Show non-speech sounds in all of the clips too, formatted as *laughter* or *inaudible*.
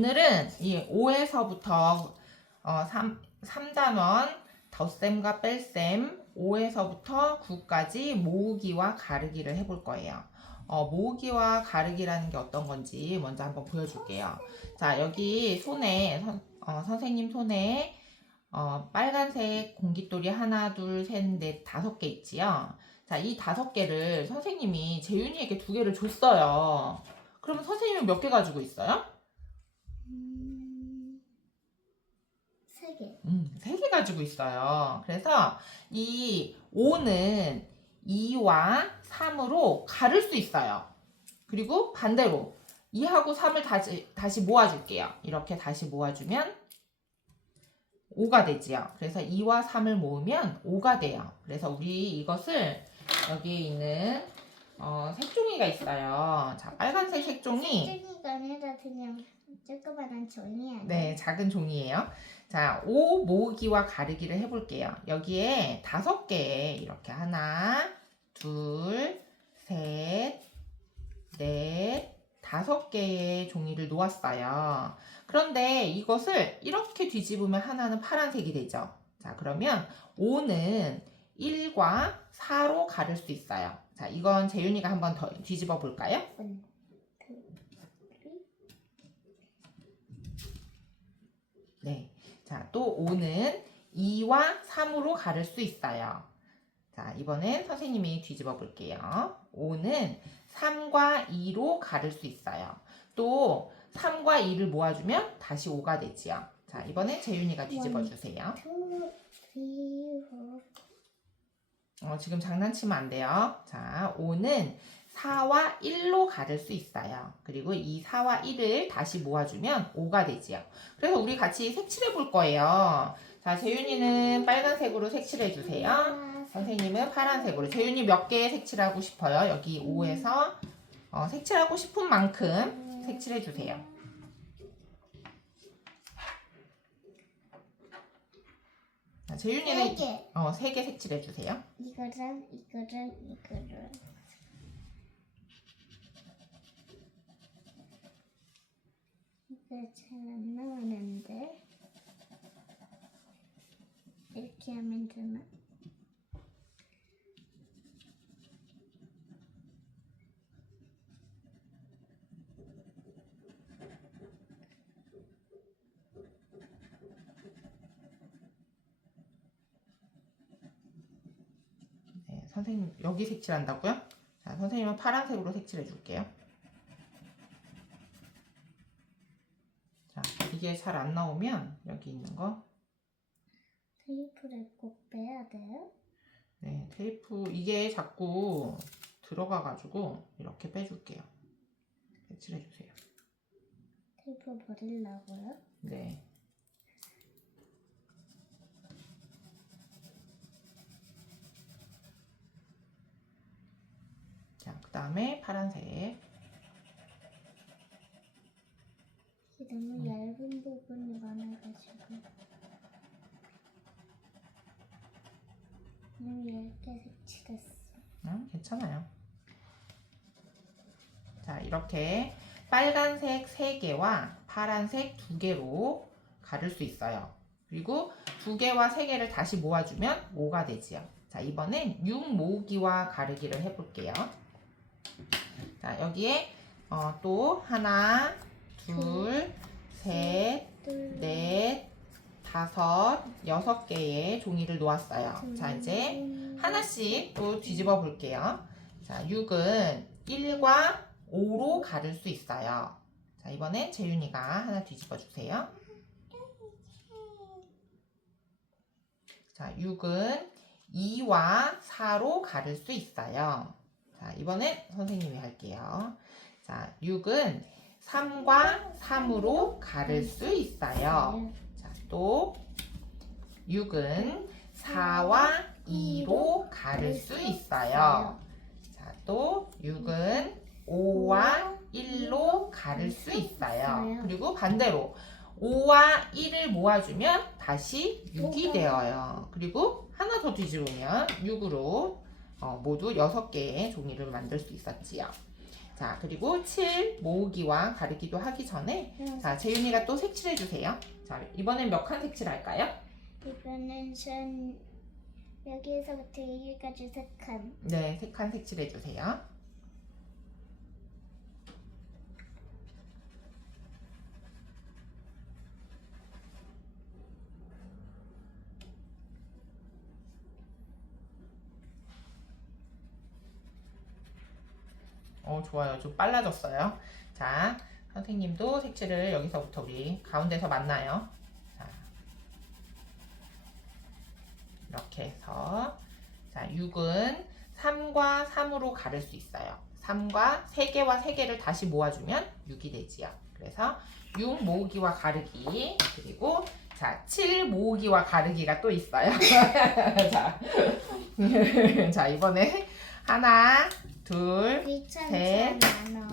오늘은 이 5에서부터 어, 3, 3단원 덧셈과 뺄셈 5에서부터 9까지 모으기와 가르기를 해볼 거예요. 어, 모으기와 가르기라는 게 어떤 건지 먼저 한번 보여줄게요. 자, 여기 손에, 선, 어, 선생님 손에 어, 빨간색 공깃돌이 하나, 둘, 셋, 넷, 다섯 개 있지요? 자, 이 다섯 개를 선생님이 재윤이에게 두 개를 줬어요. 그러면 선생님은 몇 개 가지고 있어요? 세 개. 음, 세 개 가지고 있어요. 그래서 이 5는 2와 3으로 가를 수 있어요. 그리고 반대로 2하고 3을 다시, 다시 모아줄게요. 이렇게 다시 모아주면 5가 되지요. 그래서 2와 3을 모으면 5가 돼요. 그래서 우리 이것을 여기에 있는 어, 색종이가 있어요. 자, 빨간색 색종이 쭈니가 아니라 그냥 조그만한 종이 아니야? 네, 작은 종이에요. 자, 5 모으기와 가르기를 해볼게요. 여기에 다섯 개 이렇게 하나, 둘, 셋, 넷, 다섯 개의 종이를 놓았어요. 그런데 이것을 이렇게 뒤집으면 하나는 파란색이 되죠. 자, 그러면 5는 1과 4로 가를 수 있어요. 자, 이건 재윤이가 한번 더 뒤집어 볼까요? 네. 자, 또 5는 2와 3으로 가를 수 있어요. 자, 이번엔 선생님이 뒤집어 볼게요. 5는 3과 2로 가를 수 있어요. 또 3과 2를 모아주면 다시 5가 되지요. 자, 이번엔 재윤이가 뒤집어 주세요. 어, 지금 장난치면 안 돼요. 자, 5는 4와 1로 가를 수 있어요. 그리고 이 4와 1을 다시 모아주면 5가 되지요. 그래서 우리 같이 색칠해 볼 거예요. 자, 재윤이는 빨간색으로 색칠해 주세요. 아, 선생님은 파란색으로. 재윤이 몇 개 색칠하고 싶어요? 여기 5에서 어, 색칠하고 싶은 만큼 색칠해 주세요. 자, 세 재윤이는 개. 어, 3개 색칠해 주세요. 이거랑 이거랑 이거랑. 이거 잘안 나오는데. 이렇게 하면 되나? 네, 선생님 여기 색칠한다고요? 자, 선생님은 파란색으로 색칠해 줄게요. 자, 이게 잘 안 나오면 여기 있는 거, 테이프를 꼭 빼야 돼요? 네, 테이프 이게 자꾸 들어가가지고 이렇게 빼줄게요. 색칠해 주세요. 테이프 버리려고요? 네. 자, 그 다음에 파란색. 이게 너무 얇은 부분이 많아가지고 너무 얇게 색칠했어. 응, 괜찮아요. 자, 이렇게 빨간색 3개와 파란색 2개로 가를 수 있어요. 그리고 2개와 3개를 다시 모아주면 5가 되지요. 자, 이번엔 6 모으기와 가르기를 해볼게요. 자, 여기에 어, 또 하나, 둘, 셋, 둘, 넷, 다섯, 여섯 개의 종이를 놓았어요. 자, 이제 둘, 하나씩 또 뒤집어 볼게요. 자, 6은 1과 5로 가를 수 있어요. 자, 이번엔 재윤이가 하나 뒤집어 주세요. 자, 6은 2와 4로 가를 수 있어요. 자, 이번엔 선생님이 할게요. 자, 6은 3과 3으로 가를 수 있어요. 자, 또 6은 4와 2로 가를 수 있어요. 자, 또 6은 5와 1로 가를 수 있어요. 그리고 반대로 5와 1을 모아주면 다시 6이 되어요. 그리고 하나 더 뒤집으면 6으로 어, 모두 6개의 종이를 만들 수 있었지요. 자, 그리고 7 모으기와 가르기도 하기 전에 응. 자, 재윤이가 또 색칠해 주세요. 자, 이번엔 몇 칸 색칠할까요? 이번엔 전 여기에서부터 여기까지 세 칸. 네, 세 칸 색칠해 주세요. 어, 좋아요. 좀 빨라졌어요. 자, 선생님도 색칠을 여기서부터 우리 가운데서 만나요. 자, 이렇게 해서 자, 6은 3과 3으로 가를 수 있어요. 3과 3개와 3개를 다시 모아주면 6이 되지요. 그래서 6 모으기와 가르기 그리고 자, 7 모으기와 가르기가 또 있어요. *laughs* 자, *laughs* 자, 이번에 하나, 둘, 셋.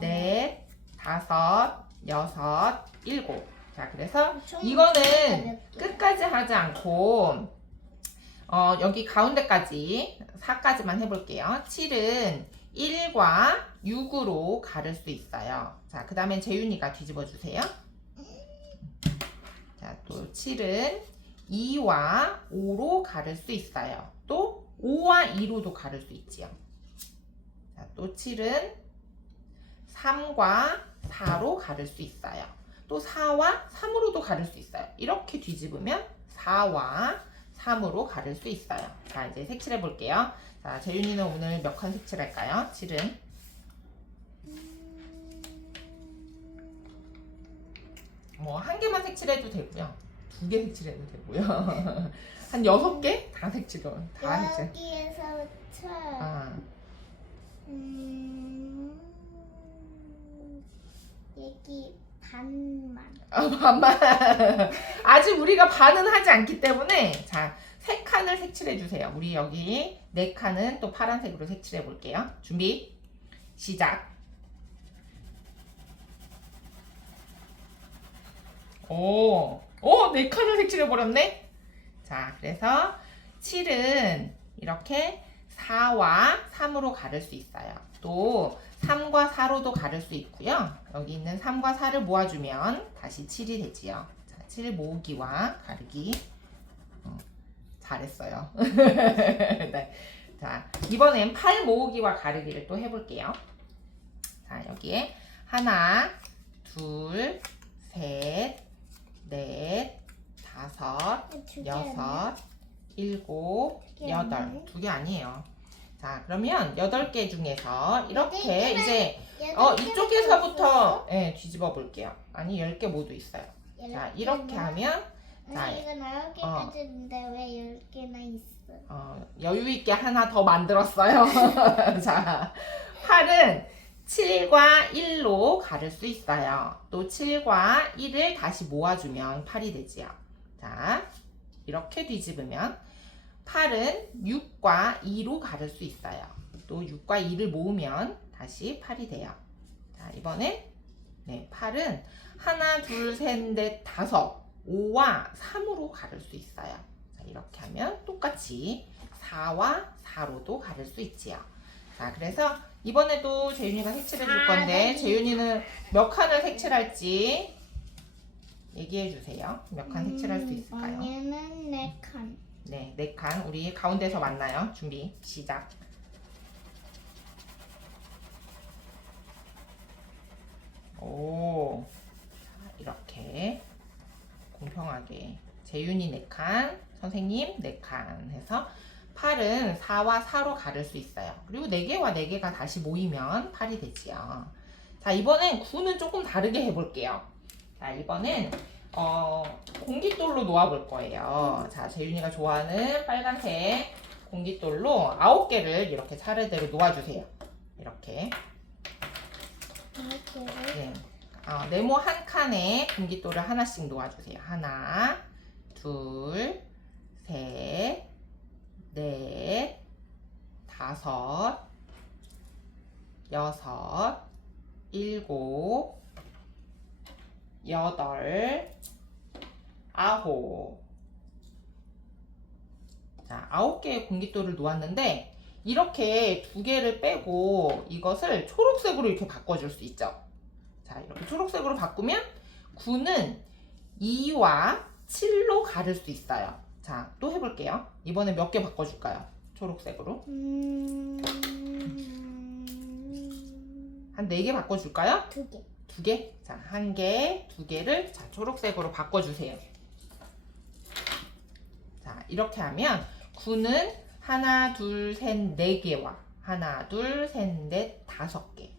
넷, 다섯, 여섯, 일곱. 자, 그래서 총 이거는? 끝까지 하지 않고 어, 여기 가운데까지 4까지만 해볼게요. 7은 1과 6으로 가를 수 있어요. 자, 그 다음에 재윤이가 뒤집어 주세요. 자, 또 7은 2와 5로 가를 수 있어요. 또 5와 2로도 가를 수 있지요. 자, 또 7은 3과 4로 가를 수 있어요. 또 4와 3으로도 가를 수 있어요. 이렇게 뒤집으면 4와 3으로 가를 수 있어요. 자, 이제 색칠해 볼게요. 자, 재윤이는 오늘 몇 칸 색칠할까요? 7은? 뭐, 한 개만 색칠해도 되고요. 두 개 색칠해도 되고요. *laughs* 한 여섯 개? 다 색칠어. 다 색칠. 여기에서부터 아, 음, 여기 반만. 아, 반만. *laughs* 아직 우리가 반은 하지 않기 때문에, 자, 세 칸을 색칠해 주세요. 우리 여기 네 칸은 또 파란색으로 색칠해 볼게요. 준비, 시작. 오, 오, 네 칸을 색칠해 버렸네. 자, 그래서 7은 이렇게 4와 3으로 가를 수 있어요. 또 3과 4로도 가를 수 있고요. 여기 있는 3과 4를 모아주면 다시 7이 되지요. 자, 7 모으기와 가르기. 어, 잘했어요. *laughs* 네. 자, 이번엔 8 모으기와 가르기를 또 해볼게요. 자, 여기에 하나, 둘, 셋, 넷, 다섯, 두 개. 여섯, 일곱, 개 여덟. 아니에요? 두 개 아니에요. 자, 그러면 여덟 개 중에서 이렇게 개만 이제 어 이쪽에서부터 예, 뒤집어 볼게요. 아니, 열 개 모두 있어요. 자, 열 이렇게 개나? 하면 자, 아니 이건 아홉 개까지 있는데 왜 열 개나 있어? 어, 여유 있게 하나 더 만들었어요. *laughs* 자, 8은 7과 1로 가를 수 있어요. 또 7과 1을 다시 모아주면 8이 되지요. 자, 이렇게 뒤집으면 8은 6과 2로 가를 수 있어요. 또 6과 2를 모으면 다시 8이 돼요. 자, 이번엔 네, 8은 하나, 둘, 셋, 넷, 다섯, 5와 3으로 가를 수 있어요. 자, 이렇게 하면 똑같이 4와 4로도 가를 수 있지요. 자, 그래서 이번에도 재윤이가 색칠해 줄 아, 건데, 네. 재윤이는 몇 칸을 색칠할지 얘기해 주세요. 몇 칸 색칠할 수 있을까요? 이번에는 네 칸. 네, 네 칸. 우리 가운데서 만나요. 준비, 시작. 오, 자, 이렇게 공평하게 재윤이 네 칸, 선생님 네 칸 해서 8은 4와 4로 가를 수 있어요. 그리고 4개와 4개가 다시 모이면 8이 되지요. 자, 이번엔 9는 조금 다르게 해볼게요. 자, 이번엔 어, 공깃돌로 놓아볼 거예요. 자, 재윤이가 좋아하는 빨간색 공깃돌로 9개를 이렇게 차례대로 놓아주세요. 이렇게. 이렇게 네. 어, 네모 한 칸에 공깃돌을 하나씩 놓아주세요. 하나, 둘, 셋, 넷, 다섯, 여섯, 일곱, 여덟, 아홉. 자, 아홉 개의 공깃돌을 놓았는데 이렇게 두 개를 빼고 이것을 초록색으로 이렇게 바꿔줄 수 있죠. 자, 이렇게 초록색으로 바꾸면 9는 2와 7로 가를 수 있어요. 자, 또 해볼게요. 이번에 몇 개 바꿔줄까요? 초록색으로. 음, 한 4개 바꿔줄까요? 두 개. 두 개? 자, 한 개, 두 개를 자, 초록색으로 바꿔주세요. 자, 이렇게 하면 9는 하나, 둘, 셋, 네 개와 하나, 둘, 셋, 넷, 다섯 개.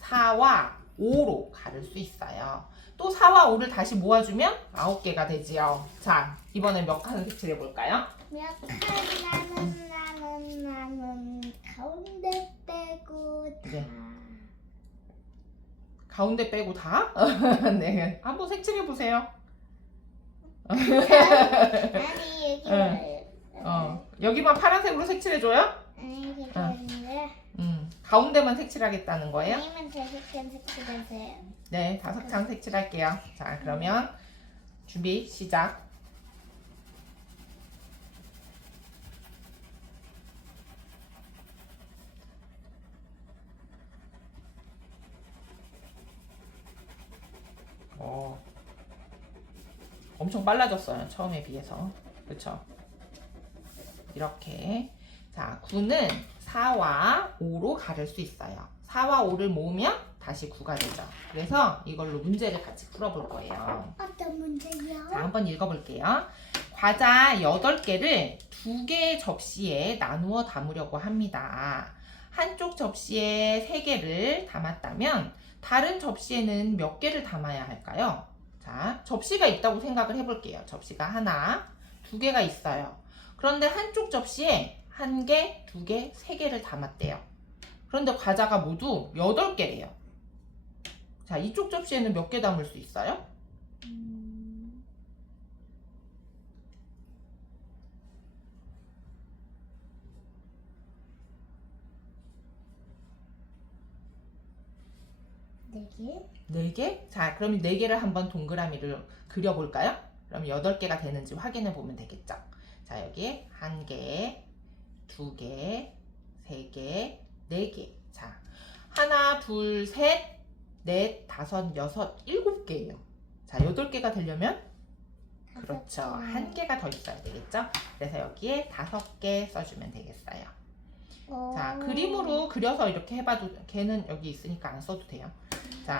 4와 5로 가를 수 있어요. 또 4와 5를 다시 모아주면 9개가 되지요. 자, 이번에 몇 칸을 색칠해 볼까요? 몇 칸? 나는 나는 나는 가운데 빼고 다. 네. 가운데 빼고 다? *laughs* 네. 한번 색칠해 보세요. 아니 여기 응. 어, 여기만 파란색으로 색칠해 줘요? 아니 어. 아니라 음, 가운데만 색칠하겠다는 거예요? 아니면 칸 색칠하세요. 네, 다섯 장 색칠할게요. 자, 그러면 준비 시작. 어, 엄청 빨라졌어요. 처음에 비해서. 그쵸? 이렇게. 자, 9는 4와 5로 가를 수 있어요. 4와 5를 모으면 다시 9가 되죠. 그래서 이걸로 문제를 같이 풀어볼 거예요. 어떤 문제요? 자, 한번 읽어볼게요. 과자 8개를 두 개의 접시에 나누어 담으려고 합니다. 한쪽 접시에 3개를 담았다면 다른 접시에는 몇 개를 담아야 할까요? 자, 접시가 있다고 생각을 해볼게요. 접시가 하나, 두 개가 있어요. 그런데 한쪽 접시에 한 개, 두 개, 세 개를 담았대요. 그런데 과자가 모두 8개래요. 자, 이쪽 접시에는 몇 개 담을 수 있어요? 음, 네 개. 네 개? 자, 그럼 네 개를 한번 동그라미를 그려볼까요? 그럼 여덟 개가 되는지 확인해 보면 되겠죠. 자, 여기에 한 개, 두 개, 세 개, 네 개. 자, 하나, 둘, 셋, 넷, 다섯, 여섯, 일곱 개예요. 자, 여덟 개가 되려면 그렇죠. 한 개가 더 있어야 되겠죠? 그래서 여기에 다섯 개 써주면 되겠어요. 자, 오. 그림으로 그려서 이렇게 해봐도, 걔는 여기 있으니까 안 써도 돼요. 자,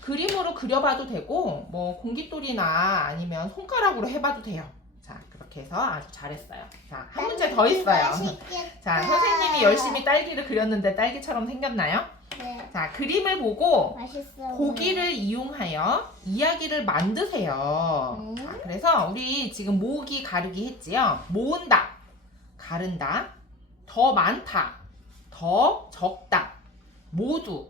그림으로 그려봐도 되고, 뭐, 공깃돌이나 아니면 손가락으로 해봐도 돼요. 자, 그렇게 해서 아주 잘했어요. 자, 한 문제 더 있어요. 맛있겠다. 자, 선생님이 열심히 딸기를 그렸는데 딸기처럼 생겼나요? 네, 자, 그림을 보고 맛있어. 고기를 이용하여 이야기를 만드세요. 음. 자, 그래서 우리 지금 모으기 가르기 했지요. 모은다, 가른다, 더 많다, 더 적다, 모두,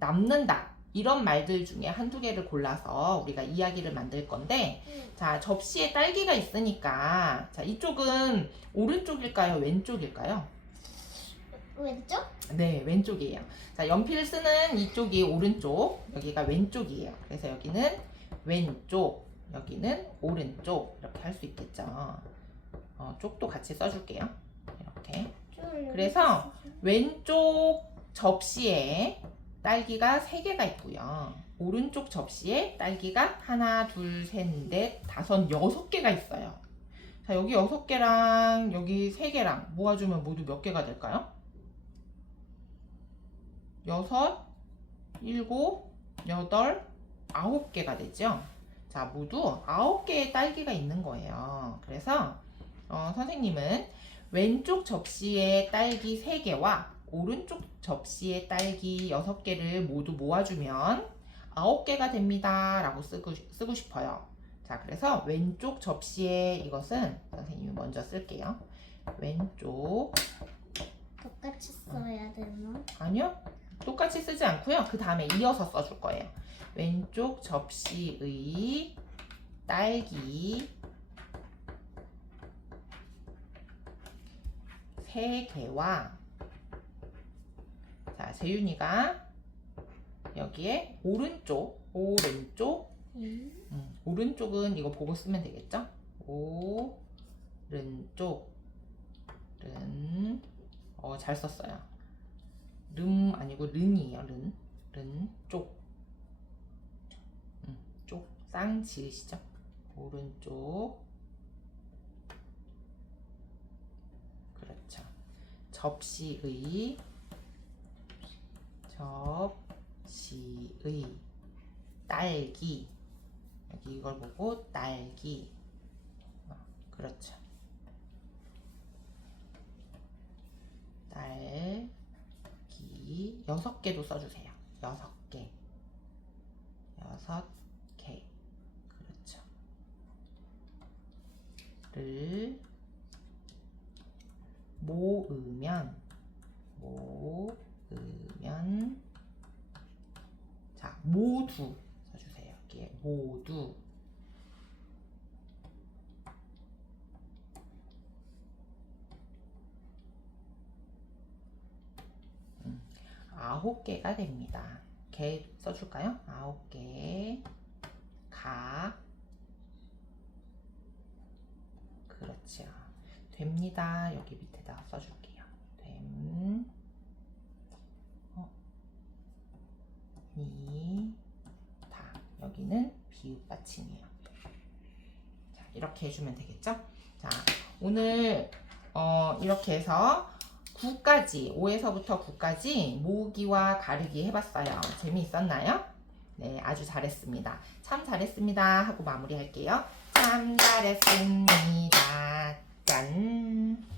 남는다. 이런 말들 중에 한두 개를 골라서 우리가 이야기를 만들 건데, 음. 자, 접시에 딸기가 있으니까, 자, 이쪽은 오른쪽일까요? 왼쪽일까요? 왼쪽? 네, 왼쪽이에요. 자, 연필 쓰는 이쪽이 오른쪽, 여기가 왼쪽이에요. 그래서 여기는 왼쪽, 여기는 오른쪽 이렇게 할 수 있겠죠. 어, 쪽도 같이 써줄게요. 이렇게. 줄. 그래서 왼쪽 접시에 딸기가 3개가 있고요. 오른쪽 접시에 딸기가 하나, 둘, 셋, 넷, 다섯, 여섯 개가 있어요. 자, 여기 여섯 개랑 여기 세 개랑 모아주면 모두 몇 개가 될까요? 여섯, 일곱, 여덟, 아홉 개가 되죠. 자, 모두 아홉 개의 딸기가 있는 거예요. 그래서 어, 선생님은 왼쪽 접시에 딸기 3개와 오른쪽 접시에 딸기 6개를 모두 모아주면 9개가 됩니다. 라고 쓰고, 쓰고 싶어요. 자, 그래서 왼쪽 접시에 이것은 선생님이 먼저 쓸게요. 왼쪽, 똑같이 써야 되나? 아니요. 똑같이 쓰지 않고요. 그 다음에 이어서 써줄 거예요. 왼쪽 접시의 딸기 세 개와 자 재윤이가 여기에 오른쪽 오른쪽 음. 음, 오른쪽은 이거 보고 쓰면 되겠죠? 오른쪽 른 어, 잘 썼어요. 름 아니고 른이에요. 른. 른. 쪽. 음, 쪽. 쌍 지으시죠? 오른쪽. 그렇죠. 접시의. 접시 의. 딸기. 여기 이걸 보고 딸기. 어, 그렇죠. 딸기 여섯 개도 써주세요. 여섯 개. 여섯 개. 그렇죠. 를 모으면 모으면 자 모두 써주세요. 여기에 모두 아홉 개가 됩니다. 개 써줄까요? 아홉 개. 가. 그렇죠. 됩니다. 여기 밑에다 써줄게요. 됨. 어. 니. 다. 여기는 비읍 받침이에요. 자, 이렇게 해주면 되겠죠? 자, 오늘 어, 이렇게 해서 9까지 5에서부터 9까지 모으기와 가르기 해봤어요. 재미있었나요? 네, 아주 잘했습니다. 참 잘했습니다 하고 마무리할게요. 참 잘했습니다. 짠.